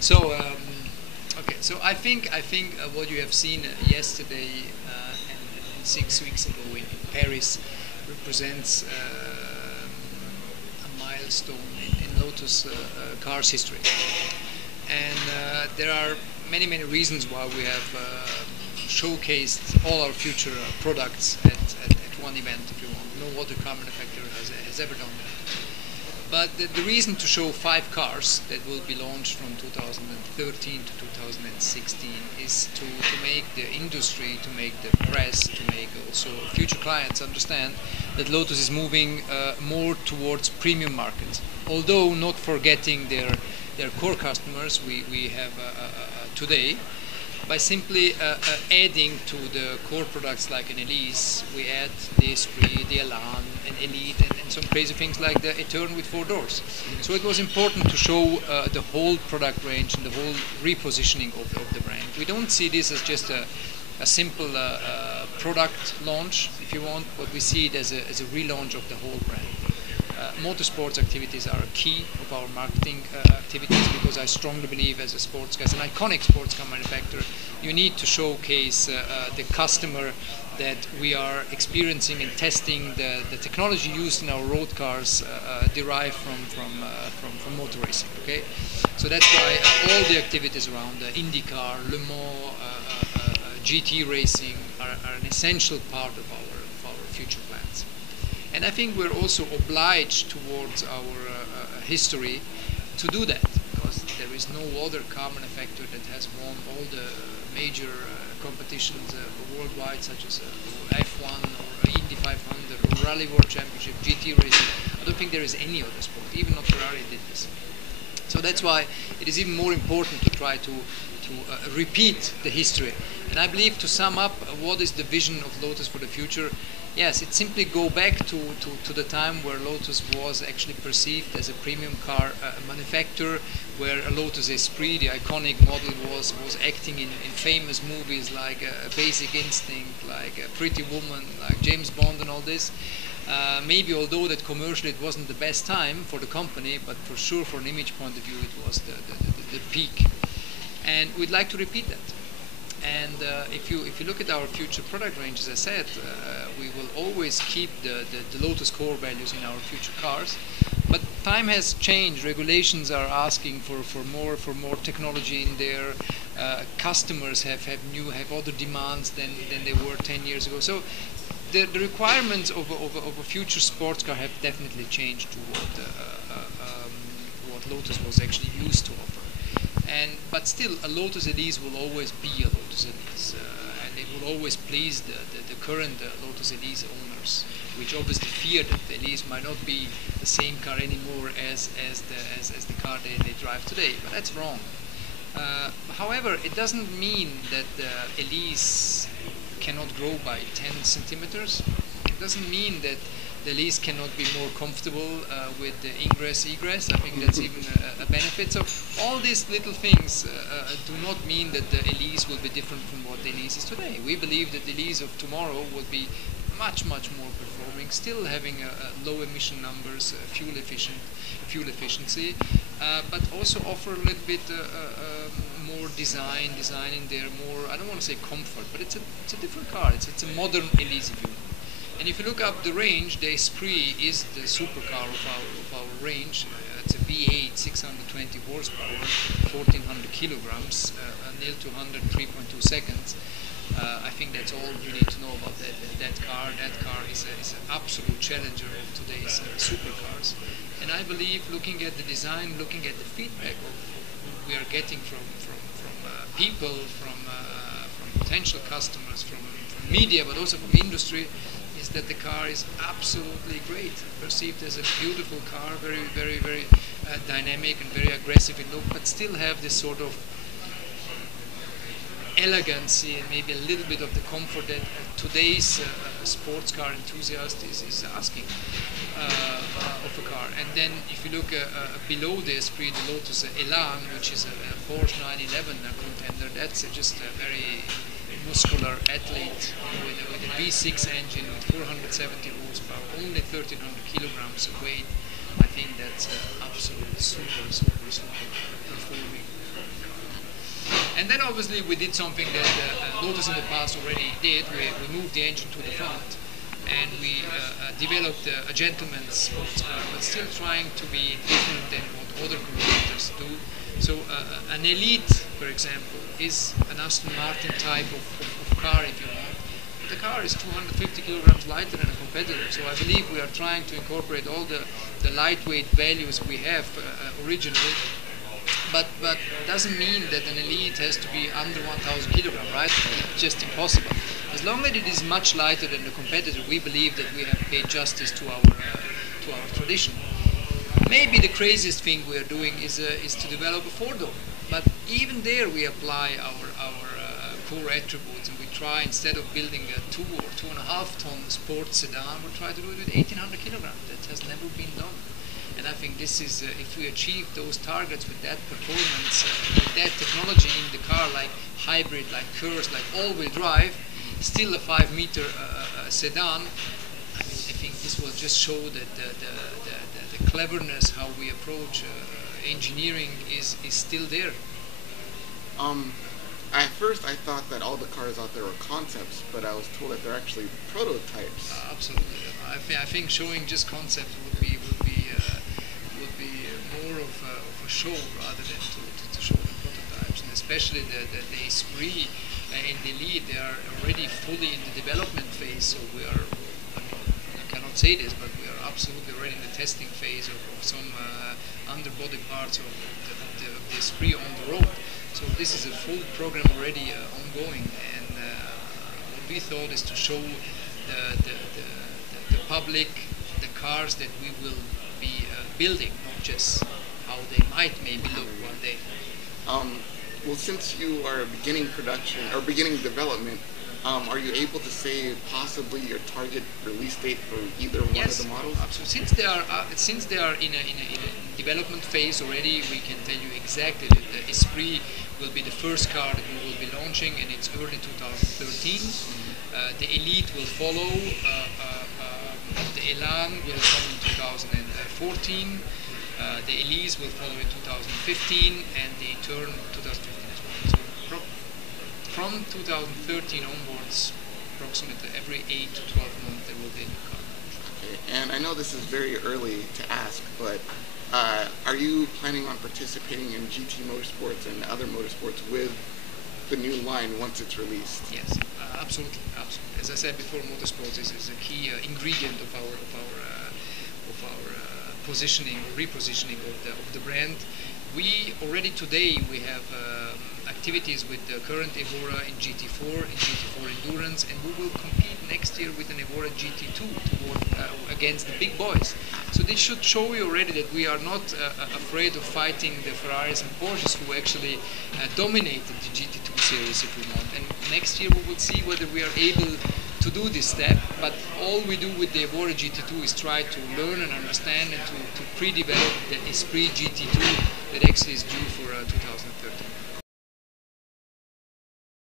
So, okay. So I think what you have seen yesterday and 6 weeks ago in Paris represents a milestone in Lotus cars history. And there are many reasons why we have showcased all our future products at one event. If you want, no other car manufacturer has ever done that. But the reason to show 5 cars that will be launched from 2013 to 2016 is to make the industry, to make the press, to make also future clients understand that Lotus is moving more towards premium markets. Although not forgetting their core customers we have today, by simply adding to the core products like an Elise, we add the Esprit, the Elan, an Elite, and some crazy things like the Eterno with 4 doors. So it was important to show the whole product range and the whole repositioning of the brand. We don't see this as just a simple product launch, if you want, but we see it as a relaunch of the whole brand. Motorsports activities are a key of our marketing activities, because I strongly believe as a sports car, as an iconic sports car manufacturer, you need to showcase the customer that we are experiencing and testing the technology used in our road cars derived from motor racing. Okay, so that's why all the activities around IndyCar, Le Mans, GT racing are an essential part of our future plans. And I think we're also obliged towards our history to do that, because there is no other car manufacturer that has won all the major competitions worldwide, such as F1 or Indy 500 or Rally World Championship, GT racing. I don't think there is any other sport, even not Ferrari did this. So that's why it is even more important to try to repeat the history. And I believe, to sum up, what is the vision of Lotus for the future? Yes, it simply go back to the time where Lotus was actually perceived as a premium car manufacturer, where a Lotus Esprit, the iconic model, was acting in famous movies like Basic Instinct, like Pretty Woman, like James Bond and all this. Maybe although that commercially it wasn't the best time for the company, but for sure from an image point of view it was the peak. And we'd like to repeat that. And if you look at our future product range, as I said, we will always keep the Lotus core values in our future cars. But time has changed. Regulations are asking for more technology in there. Customers have other demands than they were 10 years ago. So the requirements of a future sports car have definitely changed to what Lotus was actually used to offer. But still, a Lotus Elise will always be a Lotus Elise, and it will always please the current Lotus Elise owners, which obviously fear that the Elise might not be the same car anymore as the car they drive today. But that's wrong. However, it doesn't mean that the Elise cannot grow by 10 centimeters. It doesn't mean that the Elise cannot be more comfortable with the ingress-egress. I think that's even a benefit. So all these little things do not mean that the Elise will be different from what the Elise is today. We believe that the Elise of tomorrow will be much more performing, still having low emission numbers, fuel efficiency, but also offer a little bit more design in there, more, I don't want to say comfort, but it's a different car. It's a modern Elise, if you want. And if you look up the range, the Esprit is the supercar of our range. It's a V8, 620 horsepower, 1400 kilograms, 0 to 100, 3.2 seconds. I think that's all you need to know about that car. That car is an absolute challenger of today's supercars. And I believe, looking at the design, looking at the feedback we are getting from people, from potential customers, from media, but also from industry, is that the car is absolutely great, perceived as a beautiful car, very dynamic and very aggressive in look, but still have this sort of elegancy and maybe a little bit of the comfort that today's sports car enthusiast is asking of a car. And then if you look below the Esprit, the Lotus Elan, which is a Porsche 911 contender, that's just a very muscular athlete with a V6 engine with 470 horsepower, only 1300 kilograms of weight. I think that's absolutely super performing And then obviously we did something that Lotus in the past already did. We moved the engine to the front, and we developed a gentleman's sports car, but still trying to be different than what other competitors do. So an Elite, for example, is an Aston Martin type of car, if you want. But the car is 250 kilograms lighter than a competitor. So I believe we are trying to incorporate all the lightweight values we have originally. But doesn't mean that an Elite has to be under 1,000 kilograms, right? It's just impossible. As long as it is much lighter than the competitor, we believe that we have paid justice to our tradition. Maybe the craziest thing we are doing is to develop a four-door. But even there, we apply our core attributes, and we try, instead of building a 2 or 2.5 ton sports sedan, we try to do it with 1,800 kilograms. That has never been done. And I think this is, if we achieve those targets with that performance, with that technology in the car, like hybrid, like Curse, like all-wheel drive, still a 5-meter sedan, I mean, I think this will just show that the cleverness, how we approach engineering is still there. At first, I thought that all the cars out there were concepts, but I was told that they're actually prototypes. Absolutely, I think showing just concepts would be more of a show rather than to show the prototypes, and especially the Esprit and the Elite. They are already fully in the development phase, so we are. I cannot say this, but we are absolutely already in the testing phase of some underbody parts of the Esprit on the road. So this is a full program already ongoing, and what we thought is to show the public the cars that we will be building, not just how they might maybe look one day. Well, since you are beginning production or beginning development, are you able to say possibly your target release date for either one of the models? Absolutely. Since they are in a development phase already, we can tell you exactly that the Esprit will be the first car that we will be launching, and it's early 2013. The Elite will follow. The Elan will come in 2014. The Elise will follow in 2015, and the Turn 2015 as well. So from 2013 onwards, approximately every 8 to 12 months there will be a new car. Okay, and I know this is very early to ask, but are you planning on participating in GT Motorsports and other motorsports with the new line once it's released? Yes, absolutely. As I said before, motorsports is a key ingredient of our positioning or repositioning of the brand. We already today we have activities with the current Evora in GT4 and GT4 Endurance, and we will compete next year with an Evora GT2 against the big boys. So this should show you already that we are not afraid of fighting the Ferraris and Porsches who actually dominated the GT2 series, if we want. And next year we will see whether we are able to do this step, but all we do with the Evora GT2 is try to learn and understand and to pre-develop the Esprit GT2 that actually is due for 2013.